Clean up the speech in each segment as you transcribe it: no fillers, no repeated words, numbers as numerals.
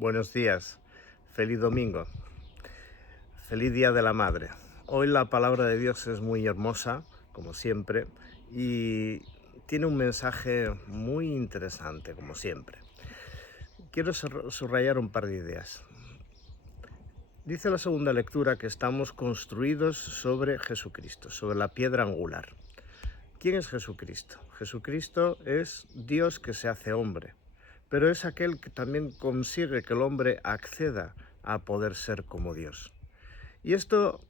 Buenos días, feliz domingo, feliz Día de la Madre. Hoy la palabra de Dios es muy hermosa, como siempre, y tiene un mensaje muy interesante, como siempre. Quiero subrayar un par de ideas. Dice la segunda lectura que estamos construidos sobre Jesucristo, sobre la piedra angular. ¿Quién es Jesucristo? Jesucristo es Dios que se hace hombre, pero es aquel que también consigue que el hombre acceda a poder ser como Dios. Y esto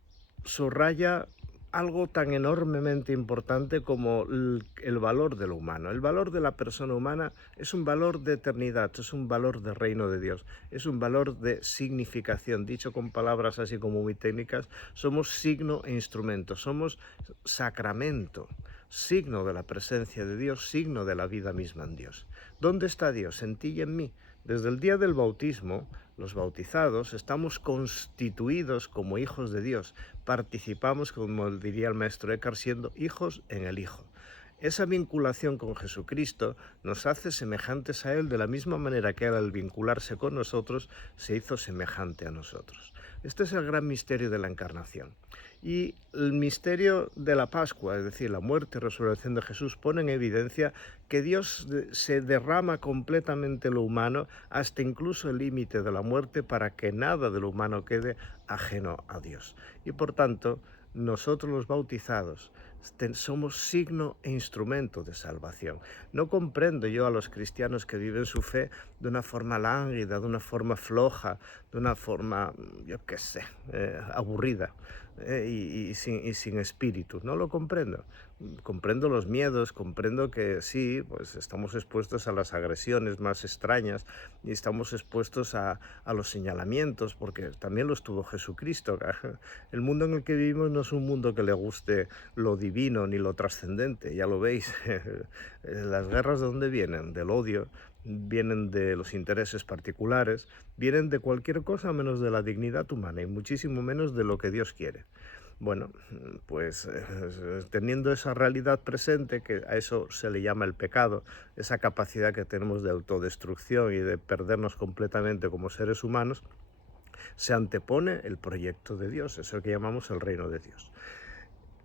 subraya algo tan enormemente importante como el valor de lo humano. El valor de la persona humana es un valor de eternidad, es un valor de reino de Dios, es un valor de significación. Dicho con palabras así como muy técnicas, somos signo e instrumento, somos sacramento, signo de la presencia de Dios, signo de la vida misma en Dios. ¿Dónde está Dios? En ti y en mí. Desde el día del bautismo, los bautizados estamos constituidos como hijos de Dios. Participamos, como diría el maestro Eckhart, siendo hijos en el Hijo. Esa vinculación con Jesucristo nos hace semejantes a Él de la misma manera que Él, al vincularse con nosotros, se hizo semejante a nosotros. Este es el gran misterio de la encarnación. Y el misterio de la Pascua, es decir, la muerte y resurrección de Jesús, pone en evidencia que Dios se derrama completamente lo humano hasta incluso el límite de la muerte para que nada de lo humano quede ajeno a Dios. Y por tanto, nosotros los bautizados somos signo e instrumento de salvación. No comprendo yo a los cristianos que viven su fe de una forma lánguida, de una forma floja, de una forma, yo qué sé, aburrida y sin espíritu. No lo comprendo. Comprendo los miedos, comprendo que sí, pues estamos expuestos a las agresiones más extrañas y estamos expuestos a los señalamientos, porque también los tuvo Jesucristo. El mundo en el que vivimos no es un mundo que le guste lo divino ni lo trascendente, ya lo veis. Las guerras, ¿de dónde vienen? Del odio, vienen de los intereses particulares, vienen de cualquier cosa menos de la dignidad humana y muchísimo menos de lo que Dios quiere. Bueno, pues teniendo esa realidad presente, que a eso se le llama el pecado, esa capacidad que tenemos de autodestrucción y de perdernos completamente como seres humanos, se antepone el proyecto de Dios, eso que llamamos el reino de Dios.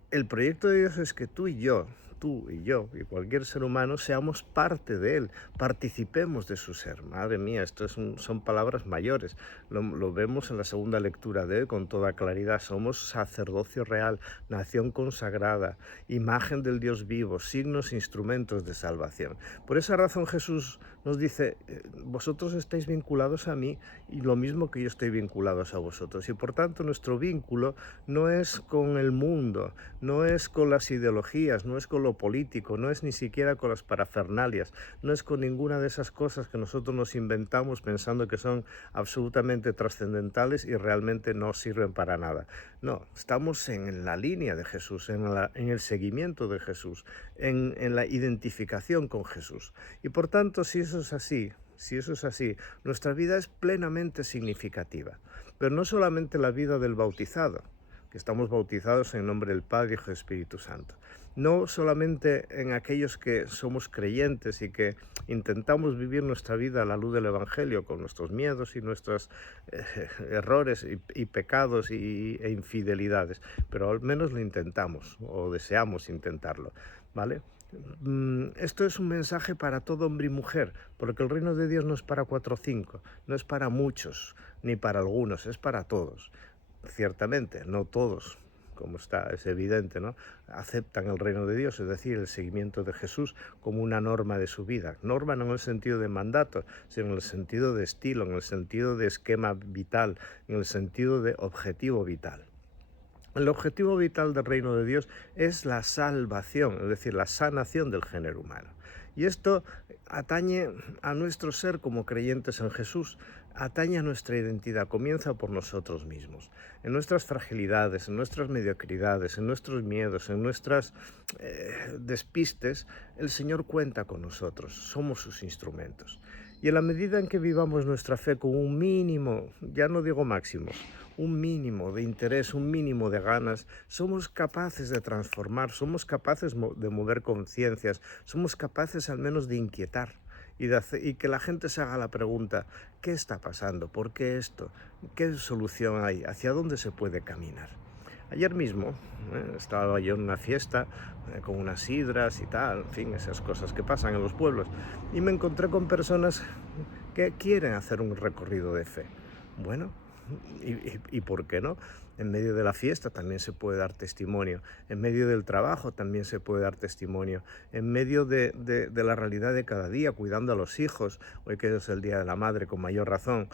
El proyecto de Dios es que tú y yo y cualquier ser humano seamos parte de Él, participemos de su ser. Madre mía, esto son palabras mayores. Lo vemos en la segunda lectura de hoy con toda claridad. Somos sacerdocio real, nación consagrada, imagen del Dios vivo, signos e instrumentos de salvación. Por esa razón Jesús nos dice, vosotros estáis vinculados a mí y lo mismo que yo estoy vinculados a vosotros. Y por tanto nuestro vínculo no es con el mundo, no es con las ideologías, no es con lo político, no es ni siquiera con las parafernalias, no es con ninguna de esas cosas que nosotros nos inventamos pensando que son absolutamente trascendentales y realmente no sirven para nada. No, estamos en la línea de Jesús, en el seguimiento de Jesús, en la identificación con Jesús. Y por tanto, si eso es así, nuestra vida es plenamente significativa. Pero no solamente la vida del bautizado, que estamos bautizados en nombre del Padre, Hijo y Espíritu Santo. No solamente en aquellos que somos creyentes y que intentamos vivir nuestra vida a la luz del Evangelio, con nuestros miedos y nuestros errores y pecados e infidelidades, pero al menos lo intentamos o deseamos intentarlo, ¿vale? Esto es un mensaje para todo hombre y mujer, porque el reino de Dios no es para 4 o 5, no es para muchos, ni para algunos, es para todos. Ciertamente, no todos, como es evidente, ¿no?, aceptan el reino de Dios, es decir, el seguimiento de Jesús como una norma de su vida. Norma no en el sentido de mandato, sino en el sentido de estilo, en el sentido de esquema vital, en el sentido de objetivo vital. El objetivo vital del reino de Dios es la salvación, es decir, la sanación del género humano. Y esto atañe a nuestro ser como creyentes en Jesús, atañe a nuestra identidad, comienza por nosotros mismos. En nuestras fragilidades, en nuestras mediocridades, en nuestros miedos, en nuestras despistes, el Señor cuenta con nosotros, somos sus instrumentos. Y en la medida en que vivamos nuestra fe con un mínimo, ya no digo máximo, un mínimo de interés, un mínimo de ganas, somos capaces de transformar, somos capaces de mover conciencias, somos capaces al menos de inquietar. y que la gente se haga la pregunta, ¿qué está pasando? ¿Por qué esto? ¿Qué solución hay? ¿Hacia dónde se puede caminar? Ayer mismo estaba yo en una fiesta con unas sidras y tal, en fin, esas cosas que pasan en los pueblos, y me encontré con personas que quieren hacer un recorrido de fe. Bueno, ¿y por qué no? En medio de la fiesta también se puede dar testimonio, en medio del trabajo también se puede dar testimonio, en medio de la realidad de cada día, cuidando a los hijos, hoy que es el Día de la Madre con mayor razón,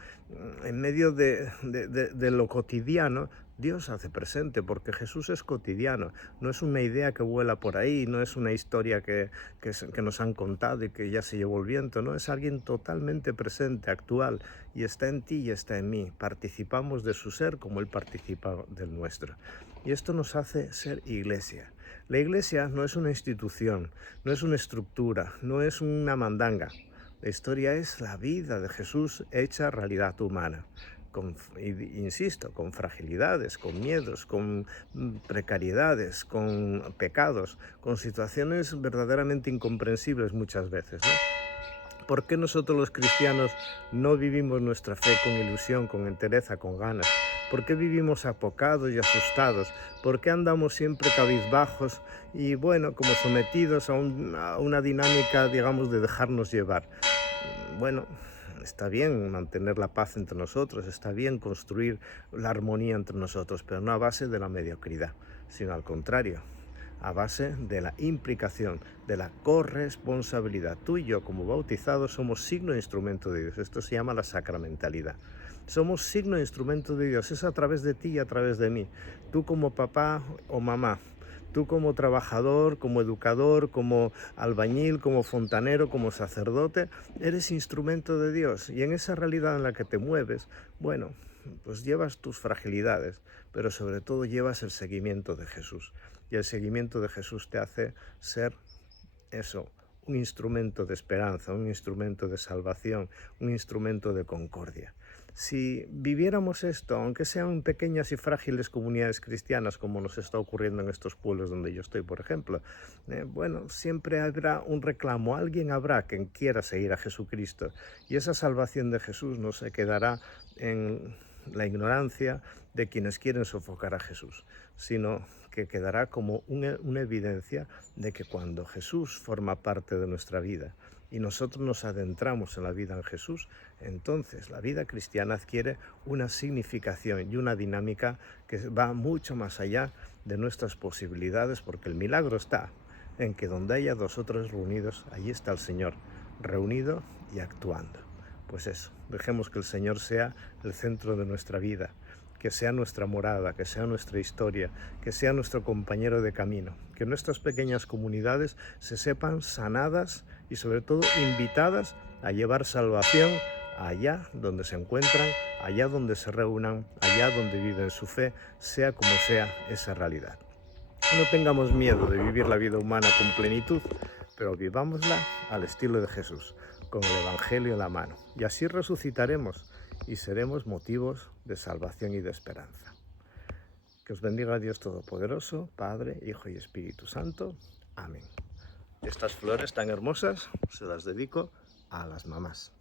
en medio de lo cotidiano, Dios hace presente, porque Jesús es cotidiano, no es una idea que vuela por ahí, no es una historia que nos han contado y que ya se llevó el viento, no, es alguien totalmente presente, actual, y está en ti y está en mí. Participamos de su ser como Él participa del nuestro. Y esto nos hace ser iglesia. La iglesia no es una institución, no es una estructura, no es una mandanga. La historia es la vida de Jesús hecha realidad humana. Insisto, con fragilidades, con miedos, con precariedades, con pecados, con situaciones verdaderamente incomprensibles muchas veces, ¿no? ¿Por qué nosotros los cristianos no vivimos nuestra fe con ilusión, con entereza, con ganas? ¿Por qué vivimos apocados y asustados? ¿Por qué andamos siempre cabizbajos y, bueno, como sometidos a una dinámica, digamos, de dejarnos llevar? Bueno, está bien mantener la paz entre nosotros, está bien construir la armonía entre nosotros, pero no a base de la mediocridad, sino al contrario, a base de la implicación, de la corresponsabilidad. Tú y yo, como bautizados, somos signo e instrumento de Dios. Esto se llama la sacramentalidad. Somos signo e instrumento de Dios. Es a través de ti y a través de mí. Tú como papá o mamá, tú como trabajador, como educador, como albañil, como fontanero, como sacerdote, eres instrumento de Dios. Y en esa realidad en la que te mueves, bueno, pues llevas tus fragilidades, pero sobre todo llevas el seguimiento de Jesús. Y el seguimiento de Jesús te hace ser eso, un instrumento de esperanza, un instrumento de salvación, un instrumento de concordia. Si viviéramos esto, aunque sean pequeñas y frágiles comunidades cristianas, como nos está ocurriendo en estos pueblos donde yo estoy, por ejemplo, bueno, siempre habrá un reclamo, alguien habrá quien quiera seguir a Jesucristo, y esa salvación de Jesús no se quedará en la ignorancia de quienes quieren sofocar a Jesús, sino que quedará como una evidencia de que cuando Jesús forma parte de nuestra vida y nosotros nos adentramos en la vida en Jesús, entonces la vida cristiana adquiere una significación y una dinámica que va mucho más allá de nuestras posibilidades, porque el milagro está en que donde haya dos o tres reunidos, allí está el Señor, reunido y actuando. Pues eso, dejemos que el Señor sea el centro de nuestra vida, que sea nuestra morada, que sea nuestra historia, que sea nuestro compañero de camino, que nuestras pequeñas comunidades se sepan sanadas y sobre todo invitadas a llevar salvación allá donde se encuentran, allá donde se reúnan, allá donde viven su fe, sea como sea esa realidad. No tengamos miedo de vivir la vida humana con plenitud, pero vivámosla al estilo de Jesús, con el Evangelio en la mano. Y así resucitaremos y seremos motivos de salvación y de esperanza. Que os bendiga Dios Todopoderoso, Padre, Hijo y Espíritu Santo. Amén. Estas flores tan hermosas se las dedico a las mamás.